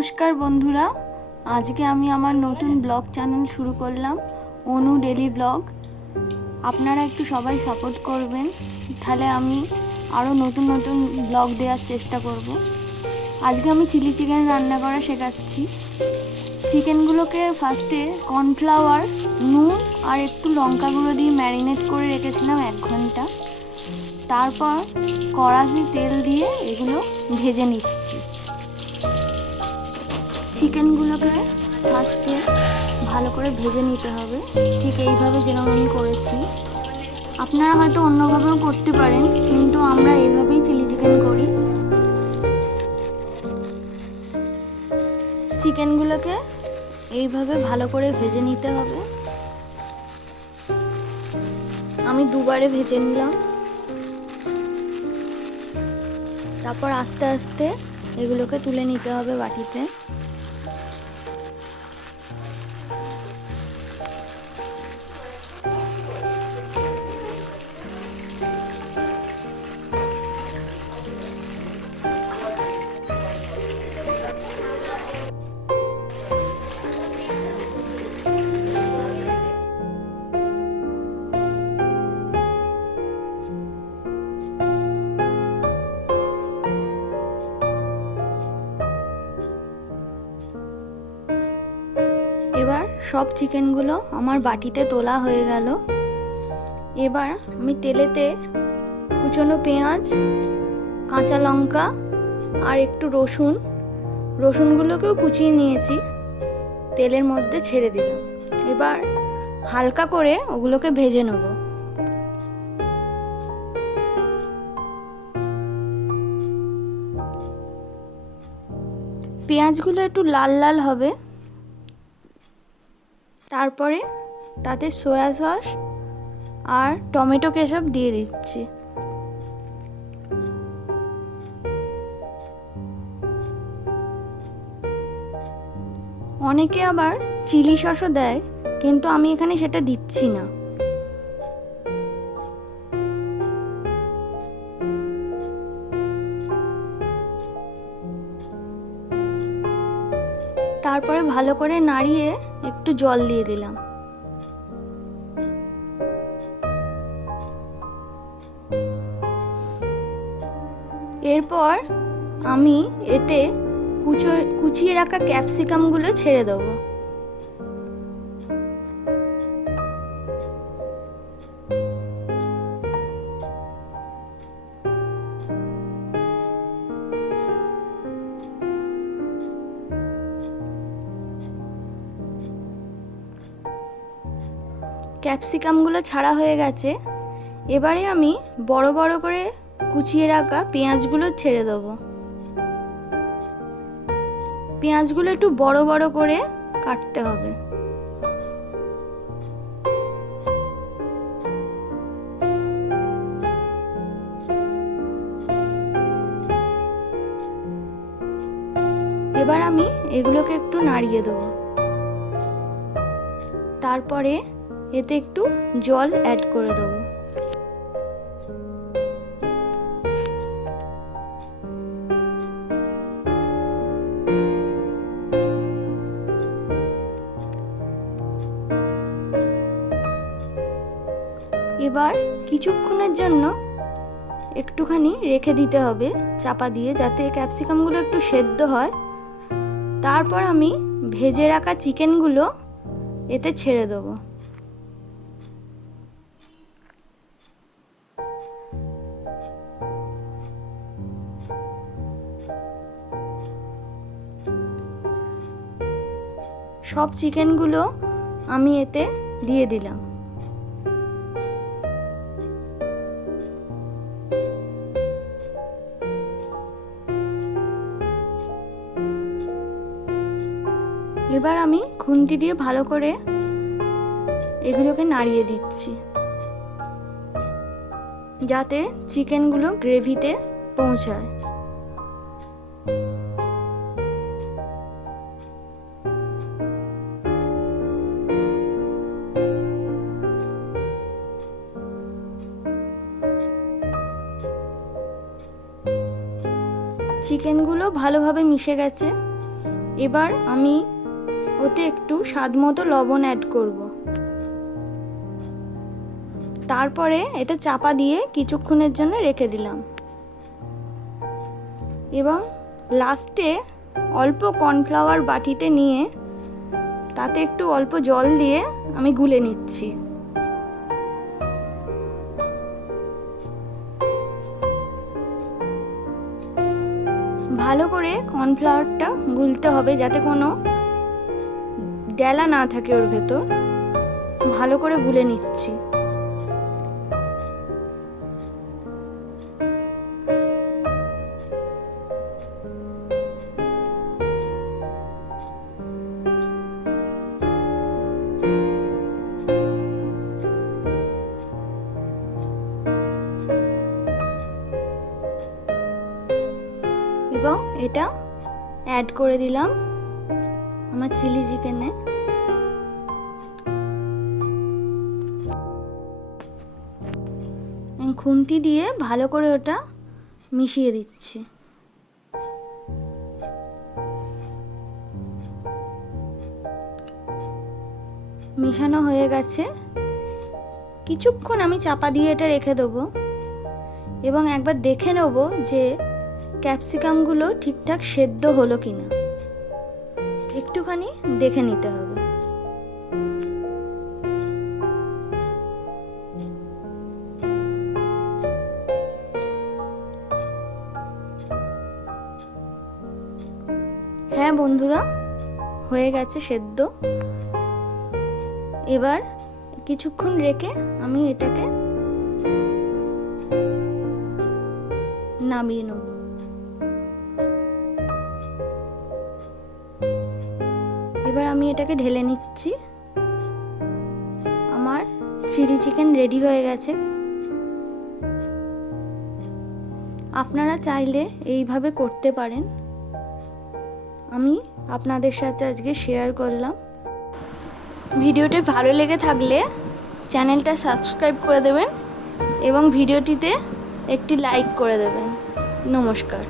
নমস্কার বন্ধুরা, আজকে আমি আমার নতুন ব্লগ চ্যানেল শুরু করলাম, অনু ডেলি ব্লগ। আপনারা একটু সবাই সাপোর্ট করবেন, তাহলে আমি আরও নতুন নতুন ব্লগ দেওয়ার চেষ্টা করব। আজকে আমি চিলি চিকেন রান্না করা শেখাচ্ছি। চিকেনগুলোকে ফার্স্টে কর্নফ্লাওয়ার, নুন আর একটু লঙ্কা গুঁড়ো দিয়ে ম্যারিনেট করে রেখেছিলাম 1 ঘন্টা। তারপর কড়াইতে তেল দিয়ে এগুলো ভেজে নিচ্ছি। চিকেনগুলোকে ফার্স্টে ভালো করে ভেজে নিতে হবে, ঠিক এইভাবে যেরকম আমি করেছি। আপনারা হয়তো অন্যভাবেও করতে পারেন, কিন্তু আমরা এইভাবেই চিলি চিকেন করি। চিকেনগুলোকে এইভাবে ভালো করে ভেজে নিতে হবে। আমি দুবারে ভেজে নিলাম। তারপর আস্তে আস্তে এগুলোকে তুলে নিতে হবে বাটিতে। এবার সব চিকেনগুলো আমার বাটিতে তোলা হয়ে গেল। এবার আমি তেলেতে কুচনো পেঁয়াজ, কাঁচা লঙ্কা আর একটু রসুনগুলোকেও কুচিয়ে নিয়েছি, তেলের মধ্যে ছেড়ে দিলাম। এবার হালকা করে ওগুলোকে ভেজে নেব। পেঁয়াজগুলো একটু লাল লাল হবে। তারপরে তাতে সয়া সস আর টমেটো কেচাপ দিয়ে দিচ্ছি। অনেকে আবার চিলি সসও দেয়, কিন্তু আমি এখানে সেটা দিচ্ছি না। তারপরে ভালো করে নাড়িয়ে একটু জল দিয়ে দিলাম। এরপর আমি এতে কুচিয়ে রাখা ক্যাপসিকামগুলো ছেড়ে দেবো। ক্যাপসিকামগুলো ছাড়া হয়ে গেছে। এবারে আমি বড় বড় করে কুচিয়ে রাখা পেঁয়াজগুলো ছেড়ে দেবো। পেঁয়াজগুলো একটু বড় বড় করে কাটতে হবে। এবার আমি এগুলোকে একটু নাড়িয়ে দেবো। তারপরে এতে একটু জল অ্যাড করে দেবো। এবার কিছুক্ষণের জন্য একটুখানি রেখে দিতে হবে চাপা দিয়ে, যাতে ক্যাপসিকামগুলো একটু সেদ্ধ হয়। তারপর আমি ভেজে রাখা চিকেনগুলো এতে ছেড়ে দেবো। সব চিকেনগুলো আমি এতে দিয়ে দিলাম। এবার আমি খুন্তি দিয়ে ভালো করে এগুলোকে নাড়িয়ে দিচ্ছি, যাতে চিকেনগুলো গ্রেভিতে পৌঁছায়। চিকেনগুলো ভালোভাবে মিশে গেছে। এবার আমি ওতে একটু স্বাদ মতো লবণ অ্যাড করব। তারপরে এটা চাপা দিয়ে কিছুক্ষণের জন্য রেখে দিলাম এবং লাস্টে অল্প কর্নফ্লাওয়ার বাটিতে নিয়ে তাতে একটু অল্প জল দিয়ে আমি গুলে নিচ্ছি। ভালো করে কর্নফ্লাওয়ারটা গুলতে হবে যাতে কোনো ডেলা না থাকে ওর ভেতর। ভালো করে গুলে নিচ্ছি। এবং এটা অ্যাড করে দিলাম আমার চিলি চিকেনে। খুন্তি দিয়ে ভালো করে ওটা মিশিয়ে দিচ্ছি। মেশানো হয়ে গেছে। কিছুক্ষণ আমি চাপা দিয়ে এটা রেখে দেবো এবং একবার দেখে নেব যে ক্যাপসিকামগুলো ঠিকঠাক সেদ্ধ হলো কিনা, একটুখানি দেখে নিতে হবে। হ্যাঁ বন্ধুরা, হয়ে গেছে সেদ্ধ। এবার কিছুক্ষণ রেখে আমি এটাকে নামিয়ে নেব। এবার আমি এটাকে ঢেলে নিচ্ছি। আমার চিলি চিকেন রেডি হয়ে গেছে। আপনারা চাইলে এইভাবে করতে পারেন। আমি আপনাদের সাথে আজকে শেয়ার করলাম। ভিডিওটি ভালো লেগে থাকলে চ্যানেলটা সাবস্ক্রাইব করে দেবেন এবং ভিডিওটিতে একটি লাইক করে দেবেন। নমস্কার।